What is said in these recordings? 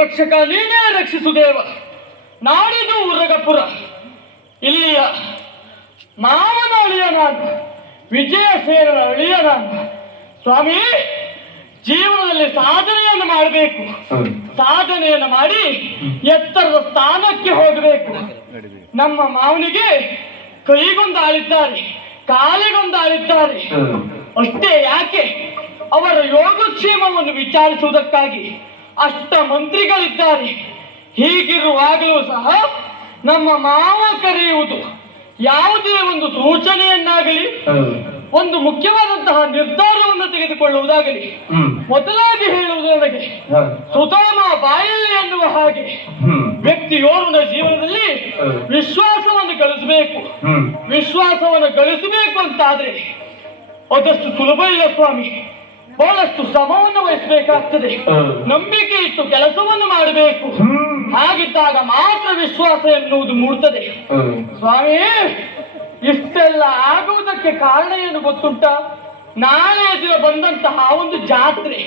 ರಕ್ಷಕ ನೀನೇ ರಕ್ಷಿಸುದೇವ. ನಾಡಿದು ಉರಗಪುರ, ಇಲ್ಲಿಯ ಮಾವನ ಅಳಿಯ ನಾನು, ವಿಜಯಸೇನನ ಅಳಿಯ ನಾನು. ಸ್ವಾಮಿ, ಜೀವನದಲ್ಲಿ ಸಾಧನೆಯನ್ನು ಮಾಡಬೇಕು. ಸಾಧನೆಯನ್ನು ಮಾಡಿ ಎತ್ತರದ ಸ್ಥಾನಕ್ಕೆ ಹೋಗಬೇಕು. ನಮ್ಮ ಮಾವನಿಗೆ ಕೈಗೊಂದು ಆಳಿದ್ದಾರೆ, ಕಾಲಿಗೊಂದು ಆಳಿದ್ದಾರೆ. ಅಷ್ಟೇ ಯಾಕೆ, ಅವರ ಯೋಗಕ್ಷೇಮವನ್ನು ವಿಚಾರಿಸುವುದಕ್ಕಾಗಿ ಅಷ್ಟ ಮಂತ್ರಿಗಳಿದ್ದಾರೆ. ಹೀಗಿರುವಾಗಲೂ ಸಹ ನಮ್ಮ ಮಾವ ಕರೆಯುವುದು ಯಾವುದೇ ಒಂದು ಸೂಚನೆಯನ್ನಾಗಲಿ, ಒಂದು ಮುಖ್ಯವಾದಂತಹ ನಿರ್ಧಾರವನ್ನು ತೆಗೆದುಕೊಳ್ಳುವುದಾಗಲಿ, ಮೊದಲಾಗಿ ಹೇಳುವುದು ನನಗೆ ಸುಧಾಮ ಬಾಯಲ್ಲಿ ಎನ್ನುವ ಹಾಗೆ ವ್ಯಕ್ತಿಯೋರ್ವನ ಜೀವನದಲ್ಲಿ ವಿಶ್ವಾಸವನ್ನು ಗಳಿಸಬೇಕು. ವಿಶ್ವಾಸವನ್ನು ಗಳಿಸಬೇಕು ಅಂತಾದ್ರೆ ಅದಷ್ಟು ಸುಲಭ ಇಲ್ಲ ಸ್ವಾಮಿ. ಬಹಳಷ್ಟು ಶ್ರಮವನ್ನು ವಹಿಸಬೇಕಾಗ್ತದೆ. ನಂಬಿಕೆ ಇಟ್ಟು ಕೆಲಸವನ್ನು ಮಾಡಬೇಕು. ಹಾಗಿದ್ದಾಗ ಮಾತ್ರ ವಿಶ್ವಾಸ ಎನ್ನುವುದು ಮೂಡ್ತದೆ. ಸ್ವಾಮಿ, ಇಷ್ಟೆಲ್ಲ ಆಗುವುದಕ್ಕೆ ಕಾರಣ ಏನು ಗೊತ್ತುಂಟ? ನಾಳೆ ದಿನ ಬಂದಂತಹ ಒಂದು ಜಾತ್ರೆ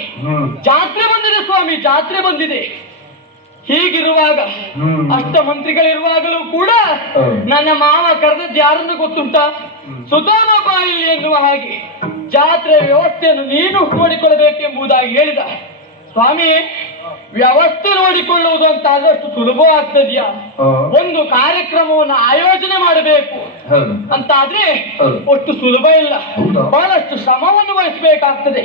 ಬಂದಿದೆ ಸ್ವಾಮಿ, ಜಾತ್ರೆ ಬಂದಿದೆ. ಹೀಗಿರುವಾಗ ಅಷ್ಟ ಮಂತ್ರಿಗಳಿರುವಾಗಲೂ ಕೂಡ ನನ್ನ ಮಾವ ಕರೆದದ್ದು ಯಾರನ್ನು ಗೊತ್ತುಂಟ? ಸುಧಾಮ ಬಾಯಿ ಎನ್ನುವ ಹಾಗೆ ಜಾತ್ರೆ ವ್ಯವಸ್ಥೆಯನ್ನು ನೀನು ನೋಡಿಕೊಳ್ಳಬೇಕೆಂಬುದಾಗಿ ಹೇಳಿದ. ಸ್ವಾಮಿ, ವ್ಯವಸ್ಥೆ ನೋಡಿಕೊಳ್ಳುವುದು ಅಂತ ಆದಷ್ಟು ಸುಲಭವಾಗ್ತದ್ಯಾ? ಒಂದು ಕಾರ್ಯಕ್ರಮವನ್ನು ಆಯೋಜನೆ ಮಾಡಬೇಕು ಅಂತಾದ್ರೆ ಅಷ್ಟು ಸುಲಭ ಇಲ್ಲ. ಬಹಳಷ್ಟು ಶ್ರಮವನ್ನು ವಹಿಸಬೇಕಾಗ್ತದೆ.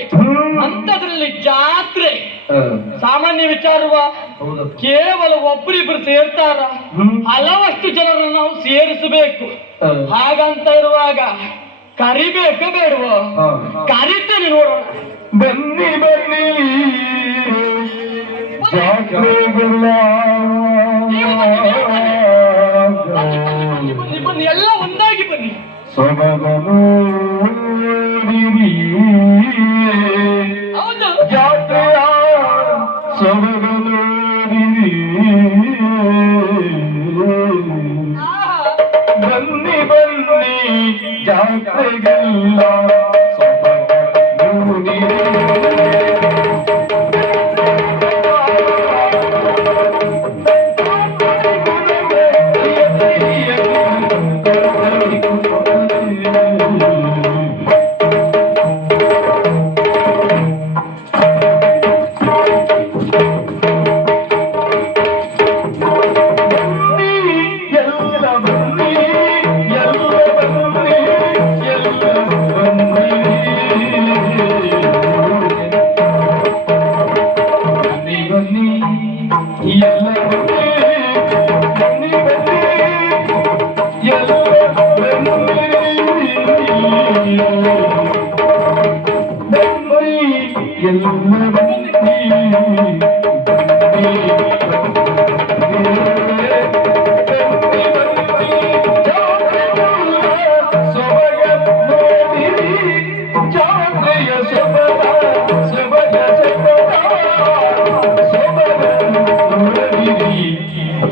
ಅಂತದ್ರಲ್ಲಿ ಜಾತ್ರೆ ಸಾಮಾನ್ಯ ವಿಚಾರವ? ಕೇವಲ ಒಬ್ಬರಿಬ್ಬರು ಸೇರ್ತಾರ? ಹಲವಷ್ಟು ಜನರನ್ನು ನಾವು ಸೇರಿಸಬೇಕು. ಹಾಗಂತ ಇರುವಾಗ ಕರಿಬೇಕ ಬೇಡುವ? ಕರಿತೇನೆ, ನೋಡೋಣ. ಬನ್ನಿ ಬನ್ನಿ ಬನ್ನಿ, ಎಲ್ಲ ಒಂದಾಗಿ ಬನ್ನಿ. ಸೊಗಗನು ಹೌದು, ಜಾತ್ರೆಯ ಸೊಗಗನು ಬನ್ನಿ ಬನ್ನಿ ಜಾತ್ರೆಗೆಲ್ಲ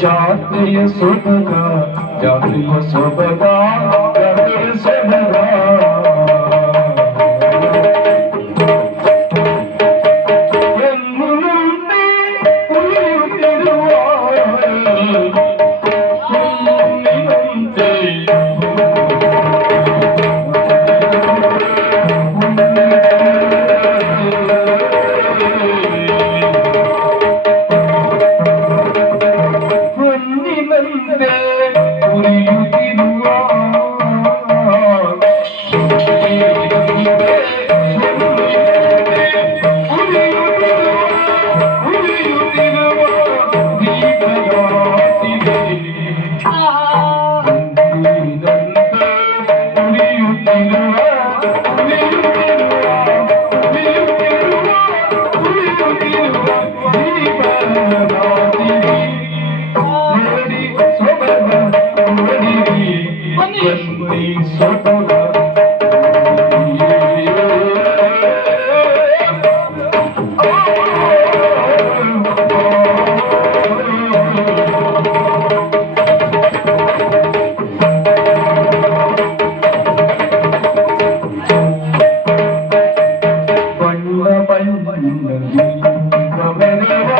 ಜಾತ್ರೆಯ ಸೊಬಗ, ಜಾತ್ರೆಯ ಸೊಬಗ, ಜಾತ್ರೆಯ ಸೊಬಗ. ಎನ್ನು ಬಣ್ಣದಿ ಬಬರುವ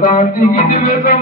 ಕಾಂತಿಗಿದುವೆ